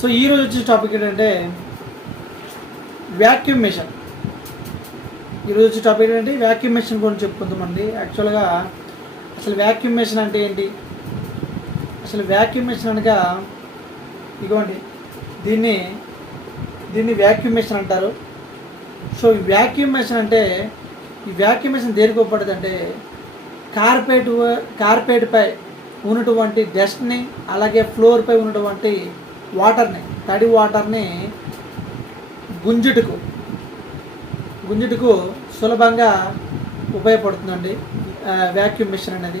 So ఈరోజు వచ్చే topic ఏంటంటే వ్యాక్యూమ్ మెషిన్. ఈరోజు వచ్చే టాపిక్ ఏంటంటే వ్యాక్యూమ్ మెషిన్ గురించి చెప్పుకుందామండి. యాక్చువల్గా అసలు వ్యాక్యూమ్ మెషిన్ అంటే ఏంటి, అసలు వ్యాక్యూమ్ మెషిన్ అనగా ఇదిగోండి దీన్ని వ్యాక్యూమ్ మెషిన్ అంటారు. సో ఈ వ్యాక్యూమ్ మెషిన్ అంటే, ఈ వ్యాక్యూమ్ మెషిన్ దేనికి ఉపయోగపడుతుంది అంటే కార్పెట్పై ఉన్నటువంటి డస్ట్ని, అలాగే ఫ్లోర్పై ఉన్నటువంటి వాటర్ని, తడి వాటర్ని గుంజుటకు సులభంగా ఉపయోగపడుతుందండి వ్యాక్యూమ్ మెషిన్ అనేది.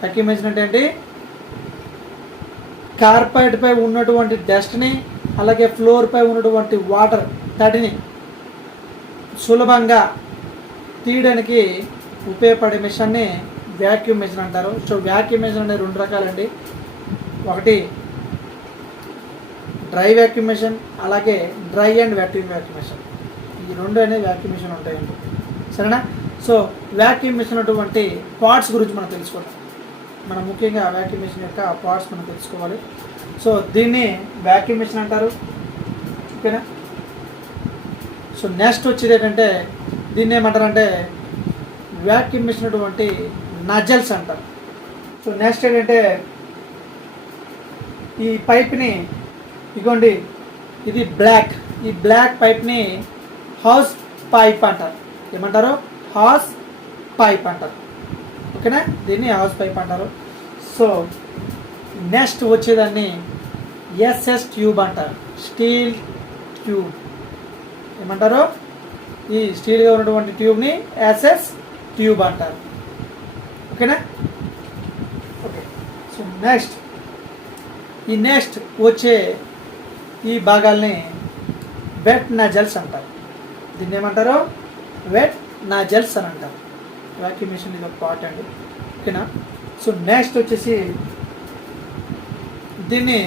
వ్యాక్యూమ్ మెషిన్ అంటే ఏంటి, కార్పెట్పై ఉన్నటువంటి డస్ట్ని, అలాగే ఫ్లోర్పై ఉన్నటువంటి వాటర్ తడిని సులభంగా తీయడానికి ఉపయోగపడే మెషిన్ని వ్యాక్యూమ్ మెషిన్ అంటారు. సో వ్యాక్యూమ్ మెషిన్ అనేది రెండు రకాలండి. ఒకటి డ్రై వ్యాక్యూమ్ మెషిన్, అలాగే డ్రై అండ్ వ్యాక్యూమ్ మెషిన్. ఈ రెండు అనేది వ్యాక్యూమ్ మెషిన్ ఉంటాయండి, సరేనా. సో వ్యాక్యూమ్ మెషిన్ అటువంటి పార్ట్స్ గురించి మనం తెలుసుకుంటాం. మనం ముఖ్యంగా వ్యాక్యూమ్ మెషిన్ యొక్క పార్ట్స్ మనం తెలుసుకోవాలి. సో దీన్ని వ్యాక్యూమ్ మెషిన్ అంటారు, ఓకేనా. సో నెక్స్ట్ వచ్చేది ఏంటంటే దీన్ని ఏమంటారంటే వ్యాక్యూమ్ మెషిన్ అటువంటి నజల్స్ అంటారు. సో నెక్స్ట్ ఏంటంటే ఈ పైప్ని ఇగోండి, ఇది ఈ బ్లాక్ పైప్ని హౌస్ పైప్ అంటారు. ఏమంటారు, హౌస్ పైప్ అంటారు, ఓకేనా. దీన్ని హౌస్ పైప్ అంటారు. సో నెక్స్ట్ వచ్చేదాన్ని ఎస్ఎస్ ట్యూబ్ అంటారు, స్టీల్ ట్యూబ్. ఏమంటారు, ఈ స్టీల్గా ఉన్నటువంటి ట్యూబ్ని ఎస్ఎస్ ట్యూబ్ అంటారు, ఓకేనా. ఓకే. సో నెక్స్ట్ వచ్చే ఈ భాగాల్ని వెట్ నజల్స్ అంటారు. దీన్ని ఏమంటారు, వెట్ నజల్స్ అని అంటారు. వ్యాక్యూమ్ మెషిన్ ఇది ఒక పార్ట్ అండి, ఓకేనా. సో నెక్స్ట్ వచ్చేసి దీన్ని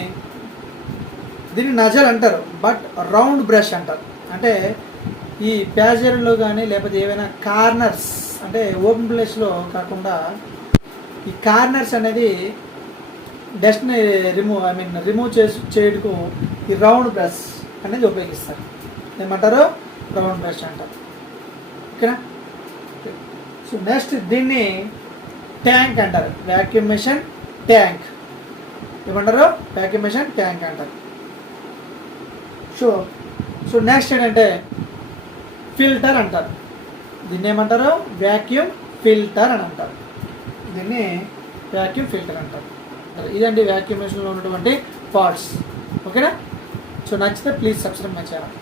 నజల్ అంటారు, బట్ రౌండ్ బ్రష్ అంటారు. అంటే ఈ ప్యాజర్లో కానీ లేకపోతే ఏవైనా కార్నర్స్, అంటే ఓపెన్ ప్లేస్లో కాకుండా ఈ కార్నర్స్ అనేది డస్ట్ని రిమూవ్ చేయడానికి ఈ రౌండ్ బ్రష్ అనేది ఉపయోగిస్తారు. ఏమంటారు, రౌండ్ బ్రష్ అంటారు, ఓకేనా. సో నెక్స్ట్ దీన్ని ట్యాంక్ అంటారు, వ్యాక్యూమ్ మెషిన్ ట్యాంక్. ఏమంటారు, వ్యాక్యూమ్ మెషిన్ ట్యాంక్ అంటారు. సో నెక్స్ట్ ఏంటంటే ఫిల్టర్ అంటారు. దీన్ని ఏమంటారు, వ్యాక్యూమ్ ఫిల్టర్ అని అంటారు. దీన్ని వ్యాక్యూమ్ ఫిల్టర్ అంటారు. ఇదండి వ్యాక్యూమ్ మెషిన్లో ఉన్నటువంటి పార్ట్స్, ఓకేనా. సో నచ్చితే ప్లీజ్ సబ్స్క్రైబ్ మై ఛానల్.